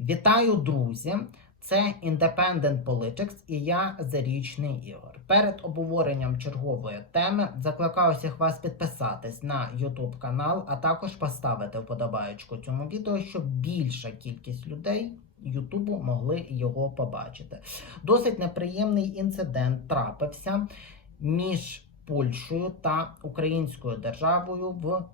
Вітаю, друзі! Це Independent Politics і я Зарічний Ігор. Перед обговоренням чергової теми закликаю всіх вас підписатись на YouTube канал, а також поставити вподобаєчку цьому відео, щоб більша кількість людей Ютубу могли його побачити. Досить неприємний інцидент трапився між Польщею та Українською державою в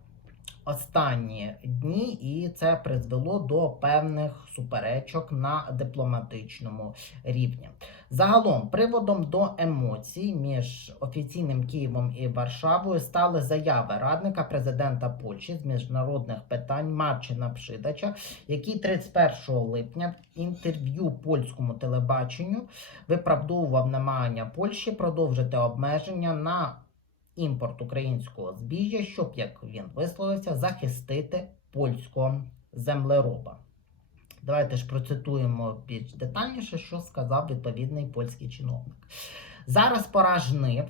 останні дні, і це призвело до певних суперечок на дипломатичному рівні. Загалом, приводом до емоцій між офіційним Києвом і Варшавою стали заяви радника президента Польщі з міжнародних питань Марчина Пшидача, який 31 липня в інтерв'ю польському телебаченню виправдовував намагання Польщі продовжити обмеження на імпорт українського збіжжя, щоб, як він висловився, захистити польського землероба. Давайте ж процитуємо більш детальніше, що сказав відповідний польський чиновник. Зараз пора жнив.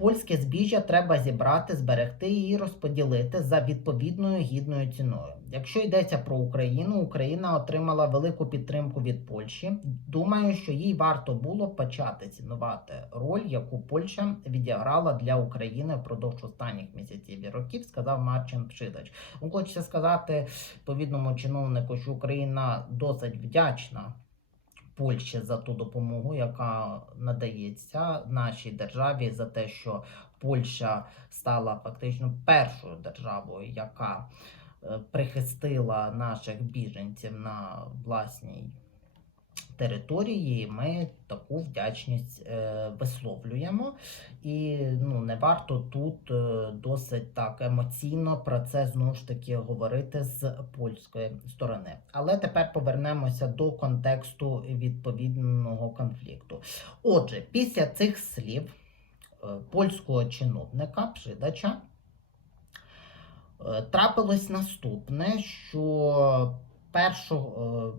Польське збіжжя треба зібрати, зберегти і розподілити за відповідною гідною ціною. Якщо йдеться про Україну, Україна отримала велику підтримку від Польщі. Думаю, що їй варто було почати цінувати роль, яку Польща відіграла для України впродовж останніх місяців і років, сказав Марчин Пшидач. Ну, Хочеться сказати відповідному чиновнику, що Україна досить вдячна. Польщі за ту допомогу, яка надається нашій державі, за те, що Польща стала фактично першою державою, яка е, прихистила наших біженців на власній території. Ми таку вдячність е, висловлюємо. І ну, не варто тут е, досить так емоційно про це знову ж таки говорити з польської сторони. Але тепер повернемося до контексту відповідного конфлікту. Отже, після цих слів е, польського чиновника Пшидача трапилось наступне, що 1,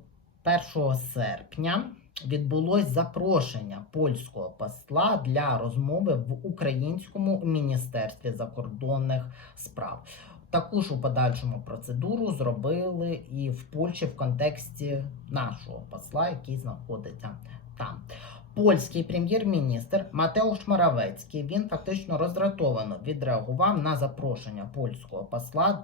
1 серпня відбулось запрошення польського посла для розмови в Українському міністерстві закордонних справ. Таку ж у подальшому процедуру зробили і в Польщі в контексті нашого посла, який знаходиться там. Польський прем'єр-міністр Матеуш Моравецький він фактично роздратовано відреагував на запрошення польського посла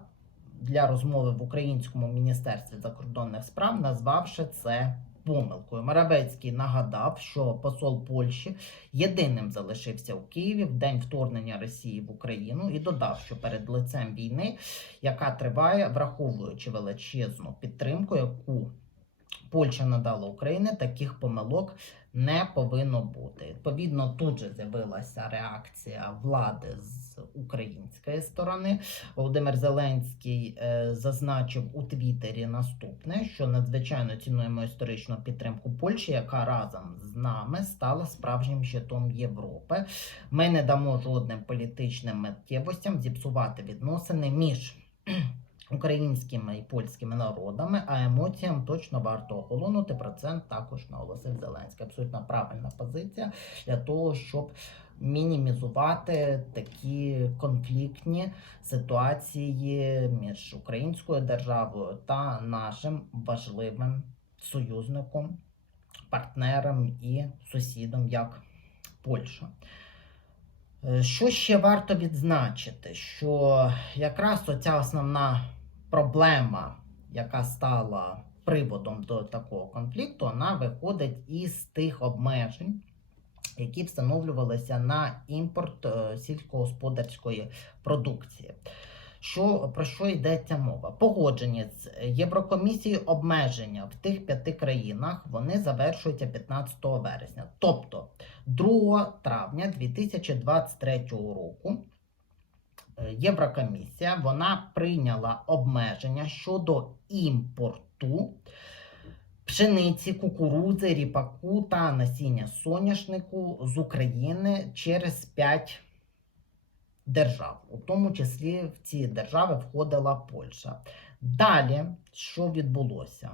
для розмови в Українському міністерстві закордонних справ, назвавши це помилкою. Моравецький нагадав, що посол Польщі єдиним залишився у Києві в день вторгнення Росії в Україну і додав, що перед лицем війни, яка триває, враховуючи величезну підтримку, яку Польща надала Україні, таких помилок не повинно бути. Відповідно, тут же з'явилася реакція влади з української сторони. Володимир Зеленський е, зазначив у Твіттері наступне, що надзвичайно цінуємо історичну підтримку Польщі, яка разом з нами стала справжнім щитом Європи. Ми не дамо жодним політичним миттєвостям зіпсувати відносини між українськими і польськими народами, а емоціям точно варто охолонути. Про це також наголосив Зеленський. Абсолютно правильна позиція для того, щоб мінімізувати такі конфліктні ситуації між українською державою та нашим важливим союзником, партнером і сусідом, як Польща. Е, Що ще варто відзначити, що якраз оця основна проблема, яка стала приводом до такого конфлікту, вона виходить із тих обмежень, які встановлювалися на імпорт е, сільськогосподарської продукції. Що, про що йдеться мова? Погоджені з Єврокомісією обмеження в тих п'яти країнах вони завершуються 15 вересня. Тобто 2 травня 2023 року Єврокомісія вона прийняла обмеження щодо імпорту пшениці, кукурудзи, ріпаку та насіння соняшнику з України через 5 держав, у тому числі в ці держави входила Польща. Далі, що відбулося?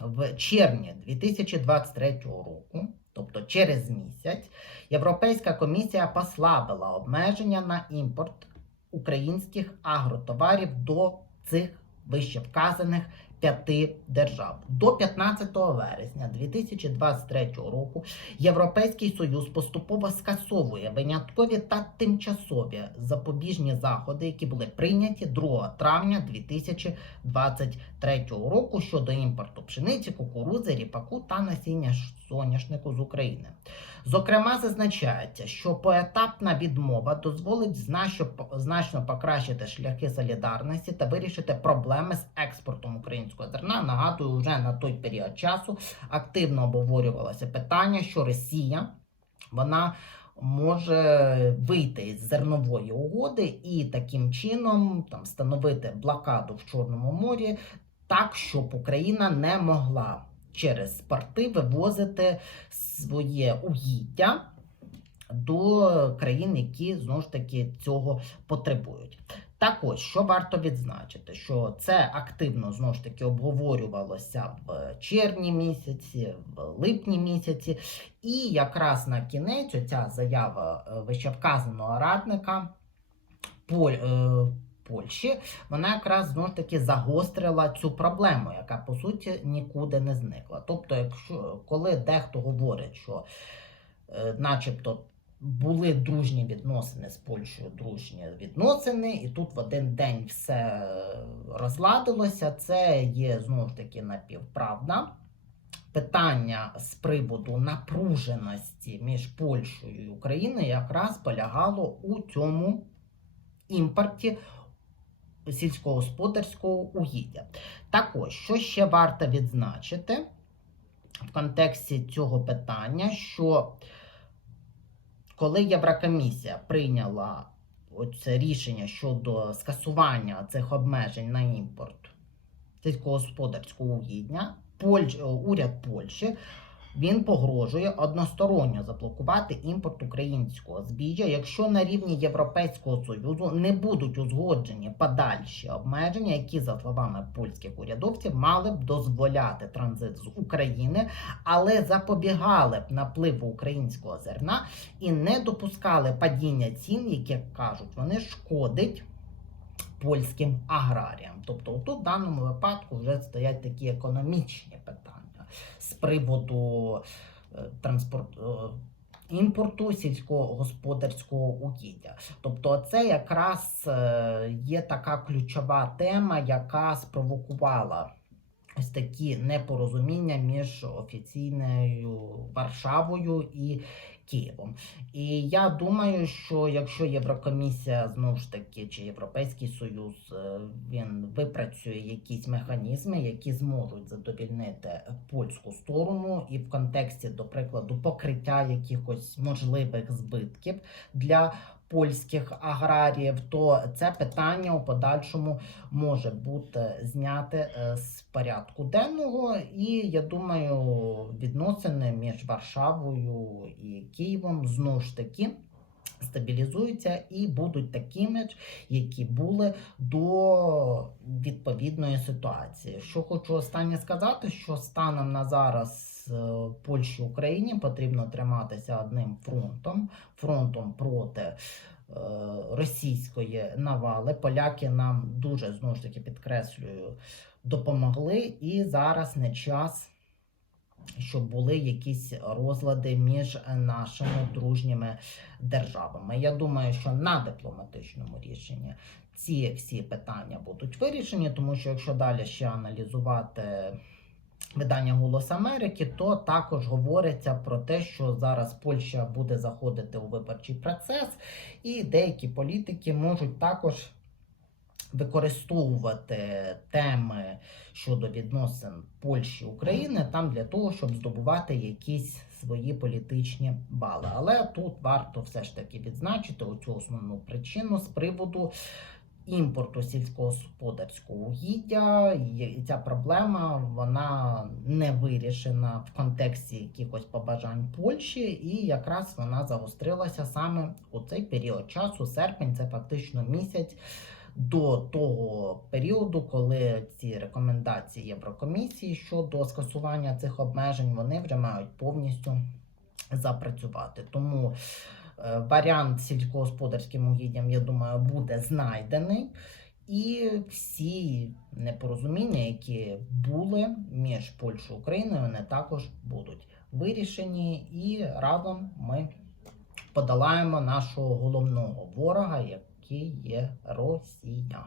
В червні 2023 року, тобто через місяць, Європейська комісія послабила обмеження на імпорт українських агротоварів до цих вище вказаних п'яти держав. До 15 вересня 2023 року Європейський Союз поступово скасовує виняткові та тимчасові запобіжні заходи, які були прийняті 2 травня 2023 року щодо імпорту пшениці, кукурузи, ріпаку та насіння соняшнику з України. Зокрема, зазначається, що поетапна відмова дозволить значно, покращити шляхи солідарності та вирішити проблеми з експортом українського зерна. Нагадую, вже на той період часу активно обговорювалося питання, що Росія вона може вийти із зернової угоди і таким чином там встановити блокаду в Чорному морі, так щоб Україна не могла через порти вивозити своє угіддя до країн, які знову ж таки цього потребують. Так ось, що варто відзначити, що це активно знову ж таки обговорювалося в червні місяці, в липні місяці, і якраз на кінець оця заява е, вищевказаного радника е, Польщі, вона якраз знову ж таки загострила цю проблему, яка по суті нікуди не зникла. Тобто, якщо коли дехто говорить, що е, начебто були дружні відносини з Польщею, дружні відносини, і тут в один день все е, розладилося. Це є знову ж таки напівправда. Питання з приводу напруженості між Польщею і Україною якраз полягало у цьому імпорті сільськогосподарського угіддя. Так ось, що ще варто відзначити в контексті цього питання, що коли Єврокомісія прийняла оце рішення щодо скасування цих обмежень на імпорт сільськогосподарського угідня, Польщ, уряд Польщі він погрожує односторонньо заблокувати імпорт українського збіжжя, якщо на рівні Європейського союзу не будуть узгоджені подальші обмеження, які, за словами польських урядовців, мали б дозволяти транзит з України, але запобігали б напливу українського зерна і не допускали падіння цін, які як кажуть, вони шкодить. Польським аграріям, тобто тут в даному випадку вже стоять такі економічні питання з приводу е, транспорт, е, імпорту сільськогосподарського угіддя. Тобто, це якраз е, є така ключова тема, яка спровокувала. Ось такі непорозуміння між офіційною Варшавою і Києвом. І я думаю, що якщо Єврокомісія знову ж таки чи Європейський Союз е, він випрацює якісь механізми, які зможуть задовільнити польську сторону, і в контексті, до прикладу, покриття якихось можливих збитків для польських аграріїв, то це питання у подальшому може бути зняте е, з порядку денного. І я думаю, відносини між Варшавою і Києвом знову ж таки. Стабілізуються і будуть такими, ж, які були до відповідної ситуації. Що хочу останнє сказати, що станом на зараз е, Польщі Україні потрібно триматися одним фронтом, фронтом проти е, російської навали. Поляки нам дуже знову ж таки підкреслюю допомогли, і зараз не час. Щоб були якісь розлади між нашими дружніми державами. Я думаю, що на дипломатичному рішенні ці всі питання будуть вирішені, тому що якщо далі ще аналізувати видання Голос Америки, то також говориться про те, що зараз Польща буде заходити у виборчий процес, і деякі політики можуть також. Використовувати теми щодо відносин Польщі України там для того, щоб здобувати якісь свої політичні бали. Але тут варто все ж таки відзначити оцю основну причину з приводу імпорту сільськогосподарського угіддя. І ця проблема вона не вирішена в контексті якихось побажань Польщі, і якраз вона загострилася саме у цей період часу. Серпень це фактично місяць до того періоду, коли ці рекомендації Єврокомісії щодо скасування цих обмежень вони вже мають повністю запрацювати. Тому варіант сільськогосподарським угіддям, я думаю, буде знайдений. І всі непорозуміння, які були між Польщею і Україною, вони також будуть вирішені, і разом ми подолаємо нашого головного ворога, який є Росія.